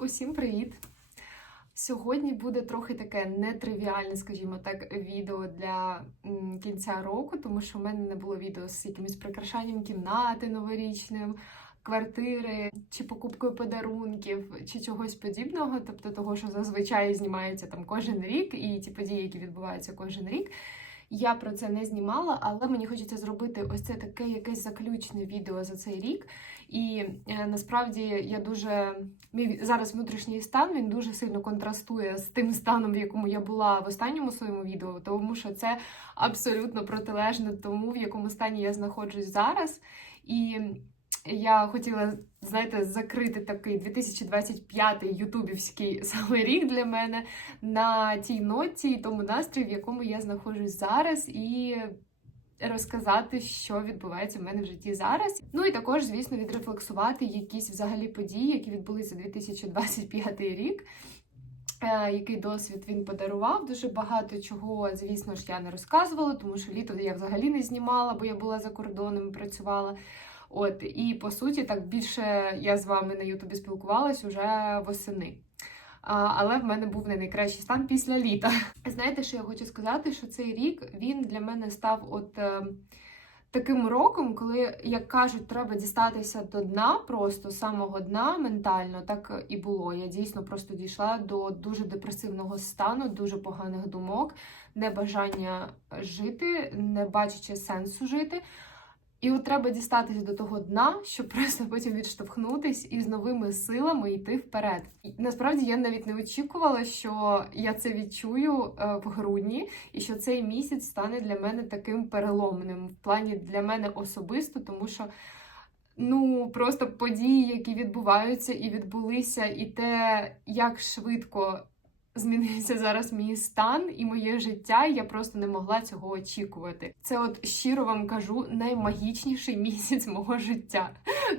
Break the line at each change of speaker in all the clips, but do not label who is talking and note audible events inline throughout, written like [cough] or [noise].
Усім привіт! Сьогодні буде трохи таке нетривіальне, скажімо так, відео для кінця року, тому що в мене не було відео з якимось прикрашанням кімнати новорічним, квартири, чи покупкою подарунків, чи чогось подібного, тобто того, що зазвичай знімається там кожен рік, і ті події, які відбуваються кожен рік. Я про це не знімала, але мені хочеться зробити ось це таке якесь заключне відео за цей рік. І е, насправді я дуже мій зараз внутрішній стан він дуже сильно контрастує з тим станом, в якому я була в останньому своєму відео, тому що це абсолютно протилежно тому, в якому стані я знаходжусь зараз. І я хотіла, знаєте, закрити такий 2025 ютубівський [laughs] саме рік для мене на тій ноті, і тому настрої, в якому я знаходжусь зараз, і розказати, що відбувається в мене в житті зараз. Ну і також, звісно, відрефлексувати якісь взагалі події, які відбулися 2025 рік. Е, Який досвід він подарував? Дуже багато чого, звісно ж, я не розказувала, тому що літо я взагалі не знімала, бо я була за кордоном і працювала. От і по суті, так більше я з вами на Ютубі спілкувалась уже восени. Але в мене був не найкращий стан після літа. [laughs] Знаєте, що я хочу сказати? Що цей рік він для мене став от е, таким роком, коли, як кажуть, треба дістатися до дна, просто самого дна ментально, так і було. Я дійсно просто дійшла до дуже депресивного стану, дуже поганих думок, небажання жити, не бачачи сенсу жити. І от треба дістатися до того дна, щоб [laughs] просто потім відштовхнутись і з новими силами йти вперед. І насправді я навіть не очікувала, що я це відчую е, в грудні, і що цей місяць стане для мене таким переломним в плані для мене особисто, тому що. Ну, просто події, які відбуваються і відбулися, і те, як швидко змінився зараз мій стан і моє життя, і я просто не могла цього очікувати. Це, от щиро вам кажу, наймагічніший [laughs] місяць мого життя,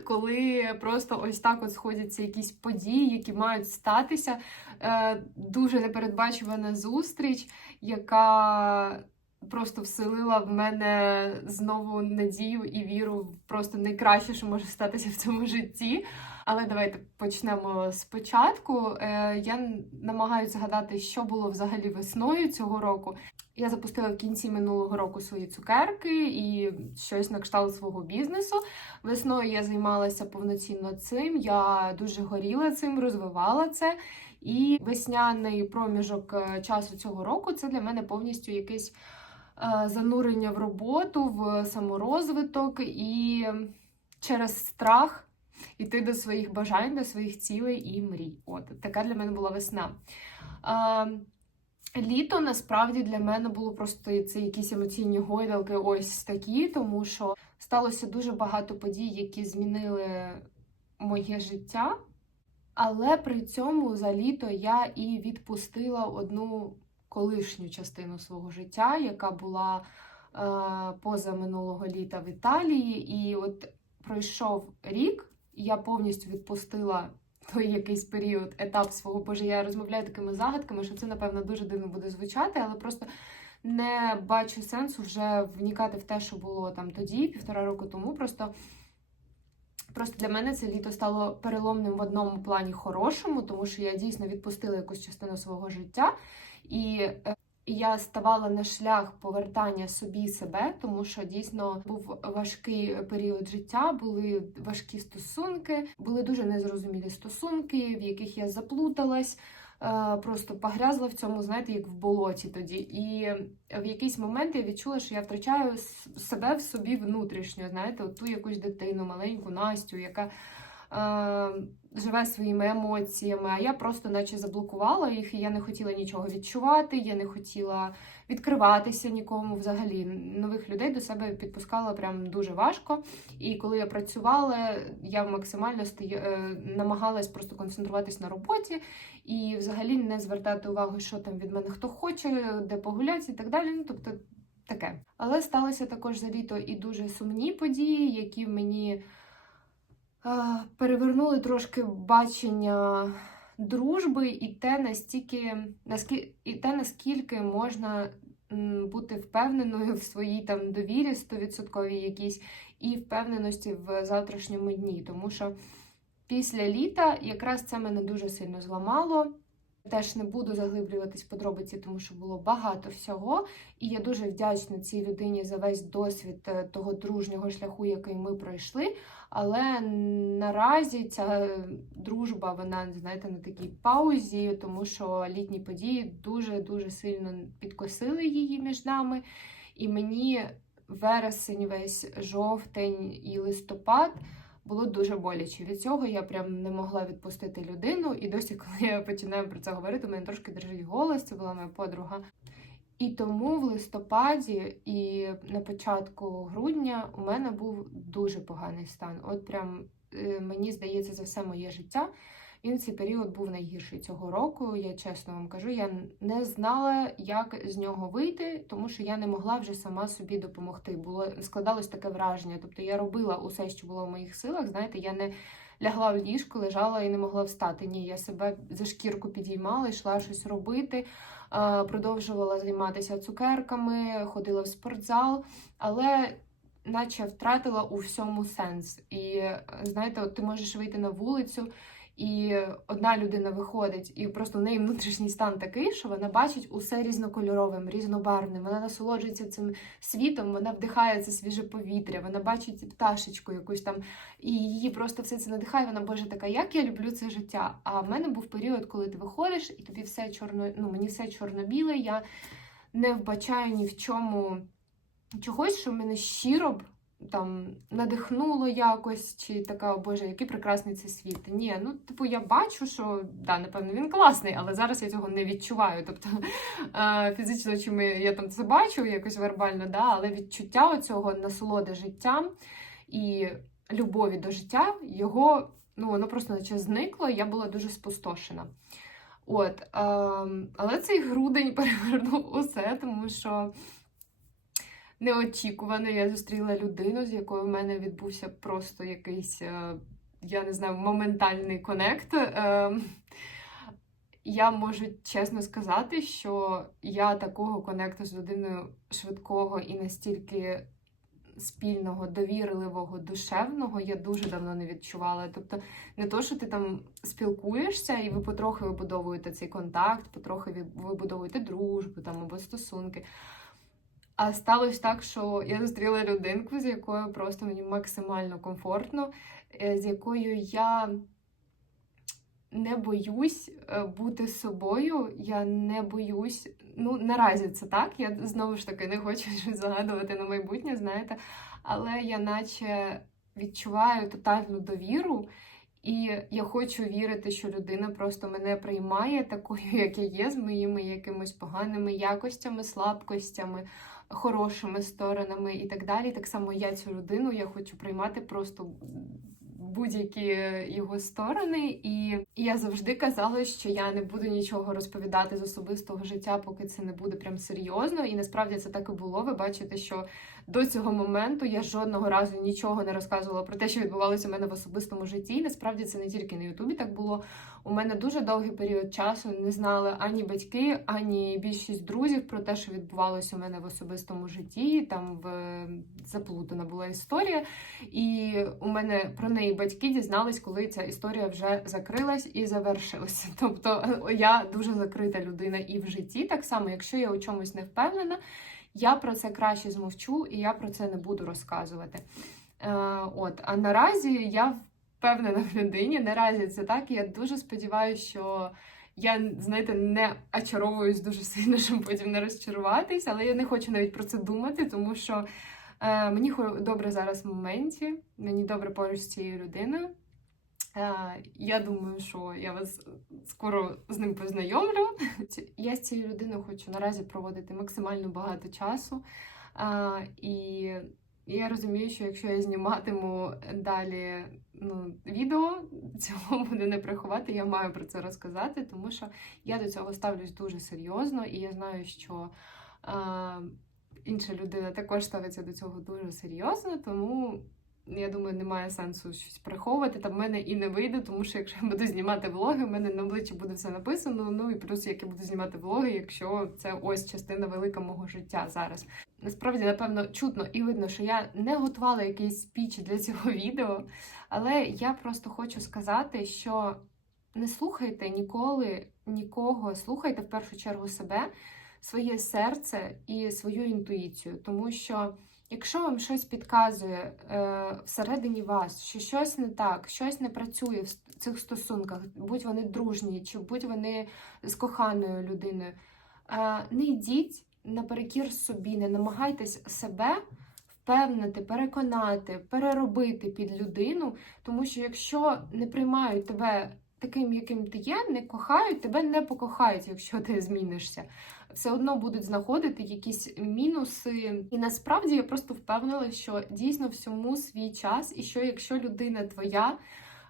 коли просто ось так от сходяться якісь події, які мають статися. Е, Дуже непередбачувана зустріч, яка. Просто вселила в мене знову надію і віру в просто найкраще, що може статися в цьому житті. Але давайте почнемо спочатку. Е, Я намагаюся згадати, що було взагалі весною цього року. Я запустила в кінці минулого року свої цукерки і щось на кшталт свого бізнесу. Весною я займалася повноцінно цим. Я дуже горіла цим, розвивала це. І весняний проміжок е, часу цього року це для мене повністю якийсь занурення в роботу, в саморозвиток і через страх іти до своїх бажань, до своїх цілей і мрій. От така для мене була весна. Літо насправді для мене було просто це якісь емоційні гойдалки, ось такі, тому що сталося дуже багато подій, які змінили моє життя. Але при цьому за літо я і відпустила одну колишню частину свого життя, яка була е, поза минулого літа в Італії. І от пройшов рік, я повністю відпустила той якийсь період, етап свого боже, я розмовляю такими загадками, що це, напевно, дуже дивно буде звучати, але просто не бачу сенсу вже вникати в те, що було там тоді, півтора року тому. Просто Просто для мене це літо стало переломним в одному плані хорошому, тому що я дійсно відпустила якусь частину свого життя, і е, я ставала на шлях повертання собі себе, тому що дійсно був важкий період життя, були важкі стосунки, були дуже незрозумілі стосунки, в яких я заплуталась. е, Просто погрязла в цьому, знаєте, як в болоті тоді. І в якийсь момент я відчула, що я втрачаю себе в собі внутрішньо, знаєте, от ту якусь дитину, маленьку Настю, яка живе своїми емоціями, а я просто наче заблокувала їх, і я не хотіла нічого відчувати, я не хотіла відкриватися нікому взагалі. Нових людей до себе підпускала прям дуже важко. І коли я працювала, я максимально стої... е, намагалась просто концентруватись на роботі і взагалі не звертати увагу, що там від мене хто хоче, де погуляти і так далі. Ну, тобто таке. Але сталося також за літо і дуже сумні події, які мені е, перевернули трошки бачення дружби і те, настільки, наскільки, і те, наскільки можна бути впевненою в своїй там довірі 100% якійсь і впевненості в завтрашньому дні. Тому що Після літа якраз це мене дуже сильно зламало. Теж не буду заглиблюватись в подробиці, тому що було багато всього. І я дуже вдячна цій людині за весь досвід е, того дружнього шляху, який ми пройшли. Але наразі ця дружба, вона знаєте, на такій паузі, тому що літні події дуже дуже сильно підкосили її між нами. І мені вересень, весь жовтень і листопад було дуже боляче. Від цього я прям не могла відпустити людину. І досі, коли я починаю про це говорити, мене трошки дрожить голос. Це була моя подруга. І тому в листопаді і на початку грудня у мене був дуже поганий стан. От прям е, мені здається, за все моє життя. Він цей період був найгірший цього року. Я чесно вам кажу, я не знала, як з нього вийти, тому що я не могла вже сама собі допомогти. Було складалось таке враження. Тобто я робила усе, що було в моїх силах. Знаєте, я не лягла в ліжко, лежала і не могла встати. Ні, я себе за шкірку підіймала, йшла щось робити. Продовжувала займатися цукерками, ходила в спортзал, але наче втратила у всьому сенс. І знаєте, от ти можеш вийти на вулицю. І одна людина виходить, і просто в неї внутрішній стан такий, що вона бачить усе різнокольоровим, різнобарвним. Вона насолоджується цим світом, вона вдихає це свіже повітря, вона бачить пташечку якусь там, і її просто все це надихає. Вона боже така, як я люблю це життя. А в мене був період, коли ти виходиш, і тобі все чорно, ну мені все чорно-біле. Я не вбачаю ні в чому чогось, що мене щиро б там надихнуло якось, чи така, о Боже, який прекрасний цей світ. Ні, ну типу, я бачу, що да, напевно, він класний, але зараз я цього не відчуваю. Тобто [laughs] фізично, чи ми, я там це бачу якось вербально, да, але відчуття оцього насолоди життям і любові до життя, його ну, воно просто наче зникло, і я була дуже спустошена. От, е, але цей грудень [laughs] перевернув усе, тому що неочікувано я зустріла людину, з якою в мене відбувся просто якийсь, е, я не знаю, моментальний конект. Е, я можу чесно сказати, що я такого конекту з людиною швидкого і настільки спільного, довірливого, душевного я дуже давно не відчувала. Тобто, не то, що ти там спілкуєшся, і ви потрохи вибудовуєте цей контакт, потрохи вибудовуєте дружбу там або стосунки. А сталося так, що я зустріла людинку, з якою просто мені максимально комфортно, е, з якою я не боюсь е, бути собою. Я не боюсь. Ну, наразі це так. Я знову ж таки не хочу [laughs] загадувати на майбутнє, знаєте, але я наче відчуваю тотальну довіру. І я хочу вірити, що людина просто мене приймає такою, [laughs] як я є, з моїми якимись поганими якостями, слабкостями хорошими сторонами і так далі. Так само я цю людину я хочу приймати просто будь-які його сторони, і я завжди казала, що я не буду нічого розповідати з особистого життя, поки це не буде прям серйозно. І насправді це так і було. Ви бачите, що до цього моменту я жодного разу нічого не розказувала про те, що відбувалося у мене в особистому житті. І насправді це не тільки на Ютубі так було. У мене дуже довгий період часу не знали ані батьки, ані більшість друзів про те, що відбувалося у мене в особистому житті. Там в заплутана була історія, і у мене про неї батьки дізнались, коли ця історія вже закрилась і завершилася. [laughs] Тобто я дуже закрита людина і в житті, так само, якщо я у чомусь не впевнена, я про це краще змовчу і я про це не буду розказувати. Е, от, а наразі я впевнена в людині. Наразі це так. І я дуже сподіваюся, що я, знаєте, не очаровуюсь дуже сильно, [laughs] щоб потім не розчаруватись, але я не хочу навіть про це думати, тому що е, мені добре зараз в моменті, мені добре поруч з цією людиною. Е, я думаю, що я вас скоро з ним познайомлю. [laughs] Я з цією людиною хочу наразі проводити максимально багато часу. Е, і я розумію, що якщо я зніматиму далі ну, відео, [laughs] цього буде не приховати, я маю про це розказати, тому що я до цього ставлюсь дуже серйозно, і я знаю, що інша людина також ставиться до цього дуже серйозно, тому я думаю, немає сенсу щось приховувати. Та в мене і не вийде, тому що якщо я буду знімати влоги, в мене на обличчі буде все написано. Ну і плюс, як я буду знімати влоги, якщо це ось частина велика мого життя зараз. Насправді, напевно, чутно і видно, що я не готувала якийсь спіч для цього [laughs] відео, але я просто хочу сказати, що не слухайте ніколи нікого, слухайте в першу чергу себе, своє серце і свою інтуїцію, тому що. Якщо вам щось підказує е, всередині вас, що щось не так, щось не працює в цих стосунках, будь вони дружні, чи будь вони з коханою людиною, е, не йдіть наперекір собі, не намагайтесь себе впевнити, переконати, переробити під людину, тому що якщо не приймають тебе таким, яким ти є, не кохають, тебе не покохають, якщо ти змінишся. Все одно будуть знаходити якісь мінуси. І насправді я просто впевнила, що дійсно всьому свій час, і що якщо людина твоя,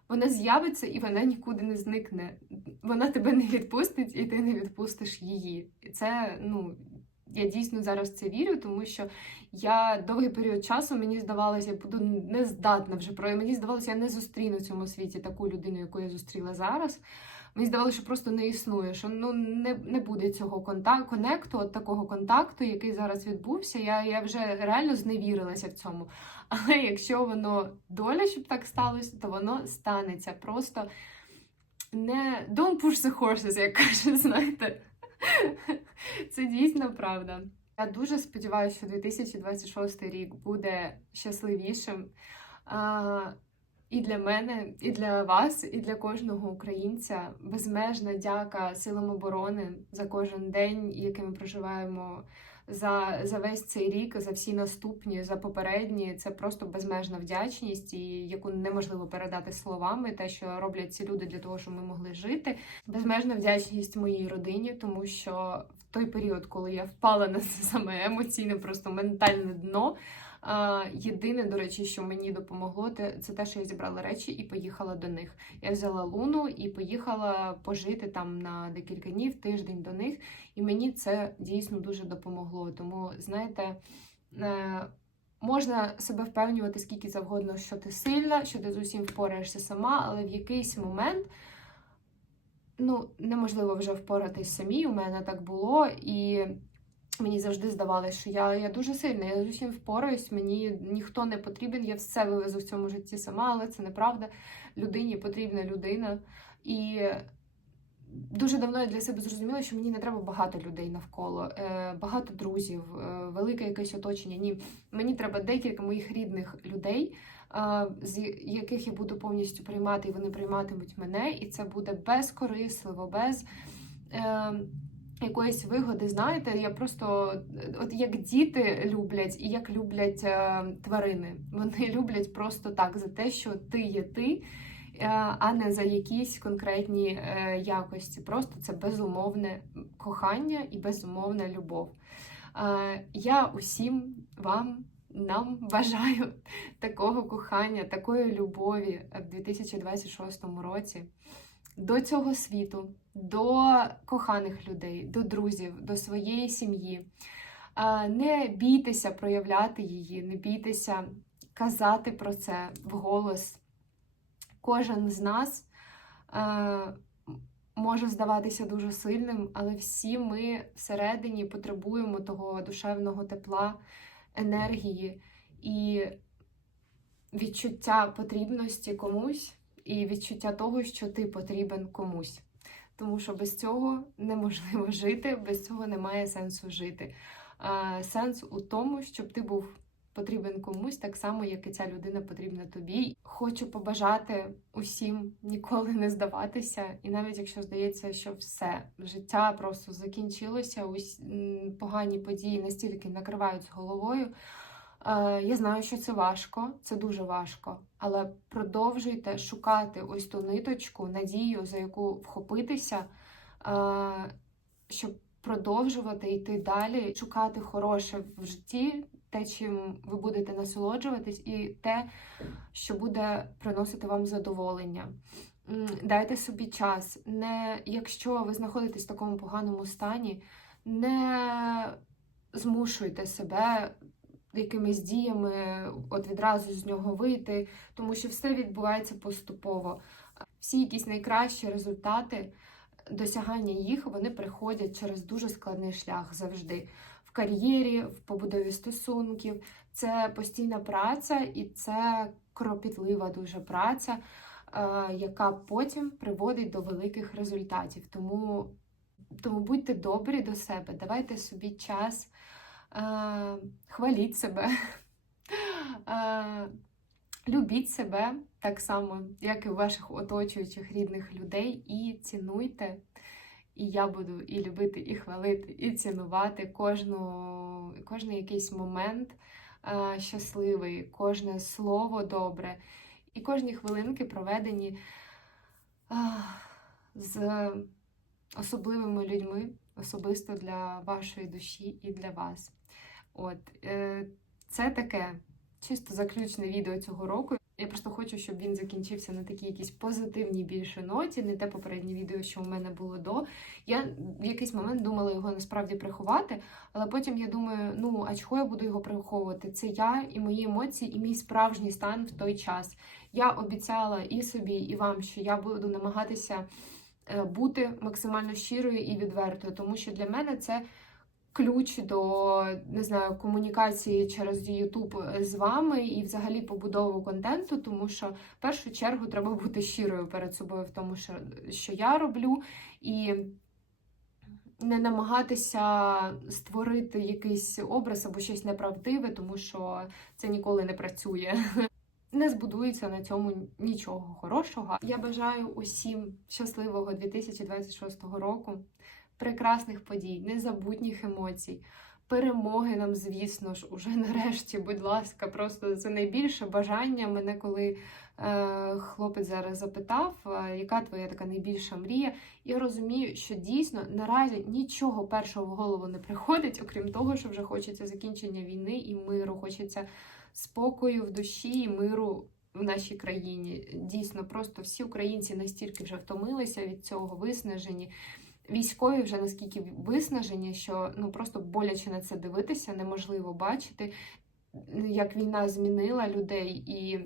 вона з'явиться і вона нікуди не зникне. Вона тебе не відпустить, і ти не відпустиш її. І це, ну. Я дійсно зараз це вірю, тому що я довгий період часу мені здавалося, я буду нездатна вже про мені здавалося, я не зустріну в цьому світі таку людину, яку я зустріла зараз. Мені здавалося, що просто не існує, що ну не не буде цього контакту, конекту, от такого контакту, який зараз відбувся. Я я вже реально зневірилася в цьому. [laughs] Але якщо воно доля, щоб так сталося, то воно станеться. Просто не don't push the horses, як кажуть, [laughs] знаєте. Це дійсно правда. Я дуже сподіваюся, що 2026 рік буде щасливішим. І для мене, і для вас, і для кожного українця безмежна дяка силам оборони за кожен день, який ми проживаємо за за весь цей рік, за всі наступні, за попередні. Це просто безмежна вдячність, і яку неможливо передати словами. Те, що роблять ці люди для того, щоб ми могли жити. Безмежна вдячність моїй родині, тому що в той період, коли я впала на саме емоційне, просто ментальне дно. Єдине, до речі, що мені допомогло, це те, що я зібрала речі і поїхала до них. Я взяла луну і поїхала пожити там на декілька днів, тиждень до них, і мені це дійсно дуже допомогло. Тому, знаєте, е, можна себе впевнювати скільки завгодно, що ти сильна, що ти з усім впораєшся сама, але в якийсь момент. Ну, неможливо вже впоратись самі. У мене так було, і Мені завжди здавалося, що я я дуже сильна, я з усім впораюсь, мені ніхто не потрібен, я все вивезу в цьому житті сама, але це неправда. Людині потрібна людина. І дуже давно я для себе зрозуміла, що мені не треба багато людей навколо, е, багато друзів, е, велике якесь оточення. Ні, мені треба декілька моїх рідних людей, з яких я буду повністю приймати, і вони прийматимуть мене, і це буде безкорисливо, без. Якоїсь вигоди, знаєте, я просто от як діти люблять і як люблять е, тварини. Вони [laughs] люблять просто так за те, що ти є ти, е, а не за якісь конкретні е, якості. Просто це безумовне кохання і безумовна любов. Е, я усім вам. Нам бажаю [laughs] такого кохання, такої любові в 2026 році до цього світу, до коханих людей, до друзів, до своєї сім'ї. Не бійтеся проявляти її, не бійтеся казати про це вголос. Кожен з нас може здаватися дуже сильним, але всі ми всередині потребуємо того душевного тепла, енергії і відчуття потрібності комусь і відчуття того, що ти потрібен комусь. Тому що без цього неможливо [laughs] жити, без цього немає сенсу жити. А, Сенс у тому, щоб ти був потрібен комусь, так само, як і ця людина потрібна тобі. Хочу побажати усім ніколи не здаватися, і навіть якщо здається, що все життя просто закінчилося, ось погані події настільки накривають з головою. Я знаю, що це важко, це дуже важко, але продовжуйте шукати ось ту ниточку, надію, за яку вхопитися, е, щоб продовжувати йти далі, шукати хороше в житті, те, чим ви будете насолоджуватись, і те, що буде приносити вам задоволення. Дайте собі час. Не якщо ви знаходитесь в такому поганому стані, не змушуйте себе якимись діями от відразу з нього вийти, тому що все відбувається поступово. Всі якісь найкращі результати, досягання їх, вони приходять через дуже складний шлях завжди. В кар'єрі, в побудові стосунків. Це постійна праця і це кропітлива дуже праця, е, яка потім приводить до великих результатів. Тому, тому будьте добрі до себе, давайте собі час, хваліть себе. [laughs] Е, Любіть себе так само, як і ваших оточуючих рідних людей, і цінуйте. І я буду і любити, і хвалити, і цінувати кожну, кожний якийсь момент е, щасливий, кожне слово добре, і кожні хвилинки проведені е, з особливими людьми, особисто для вашої душі і для вас. От, е, це таке чисто заключне відео цього року. Я просто хочу, щоб він закінчився на такій якійсь позитивній більше ноті, не те попереднє відео, що у мене було до. Я в якийсь момент думала його насправді приховати, але потім я думаю, ну а чого я буду його приховувати? Це я і мої емоції, і мій справжній стан в той час. Я обіцяла і собі, і вам, що я буду намагатися е, бути максимально щирою і відвертою, тому що для мене це ключ до не знаю комунікації через YouTube з вами і взагалі побудову контенту, тому що в першу чергу треба бути щирою перед собою в тому, що, що я роблю, і не намагатися створити якийсь образ або щось неправдиве, тому що це ніколи не працює. [laughs] Не збудується на цьому нічого хорошого. Я бажаю усім щасливого 2026 року прекрасних подій, незабутніх емоцій, перемоги нам, звісно ж, уже [laughs] нарешті, будь ласка, просто це найбільше бажання мене, коли е, хлопець зараз запитав, е, яка твоя така найбільша мрія. Я розумію, що дійсно наразі нічого першого в голову не приходить, окрім того, що вже хочеться закінчення війни і миру, хочеться спокою в душі і миру. В нашій країні дійсно просто всі українці настільки вже втомилися від цього виснажені військові вже наскільки виснажені, що ну просто боляче на це дивитися, неможливо бачити, як війна змінила людей і.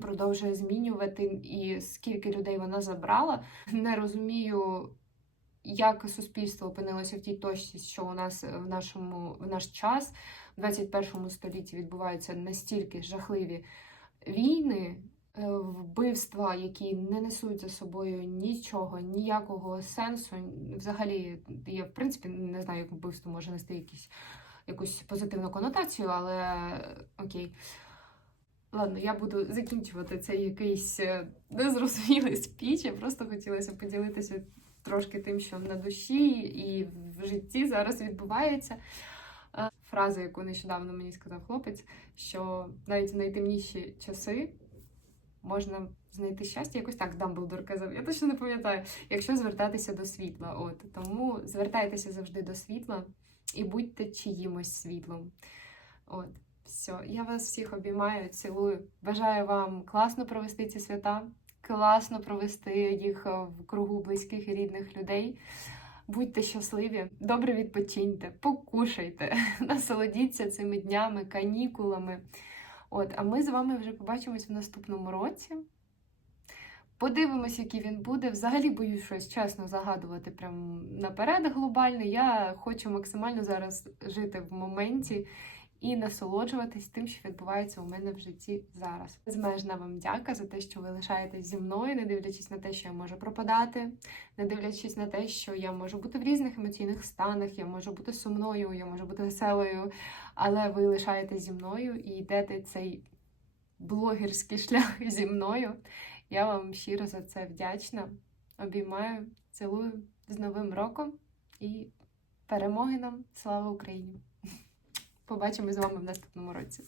Продовжує змінювати, і скільки людей вона забрала. Не розумію, як суспільство опинилося в тій точці, що у нас в нашому в наш час, в 21 столітті, відбуваються настільки жахливі війни, Е, вбивства, які не несуть за собою нічого, ніякого сенсу. Взагалі, я в принципі не знаю, як вбивство може нести якісь, якусь позитивну конотацію, але окей. Ладно, я буду закінчувати цей якийсь е, незрозумілий спіч. Я просто хотілося поділитися трошки тим, що на душі і в житті зараз відбувається. Е, фраза, яку нещодавно мені сказав хлопець, що навіть в найтемніші часи можна знайти щастя. Якось так Дамблдор казав. Я точно не пам'ятаю, якщо звертатися до світла. От тому звертайтеся завжди до світла і будьте чиїмось світлом. От, все, я вас всіх обіймаю, цілую. Бажаю вам класно провести ці свята, класно провести їх в кругу близьких і рідних людей. Будьте щасливі, добре відпочиньте, покушайте, [laughs] насолодіться цими днями, канікулами. От, а ми з вами вже побачимось в наступному році. Подивимось, який він буде. Взагалі боюсь щось чесно загадувати прямо наперед глобально. Я хочу максимально зараз жити в моменті і насолоджуватись тим, що відбувається у мене в житті зараз. Безмежна вам дяка за те, що ви лишаєтесь зі мною, не дивлячись на те, що я можу пропадати, не дивлячись на те, що я можу бути в різних емоційних станах, я можу бути сумною, я можу бути веселою, але ви лишаєтесь зі мною і йдете цей блогерський шлях [laughs] зі мною. Я вам щиро за це вдячна. Обіймаю, цілую з Новим роком і перемоги нам! Слава Україні! Побачимо з вами в наступному році.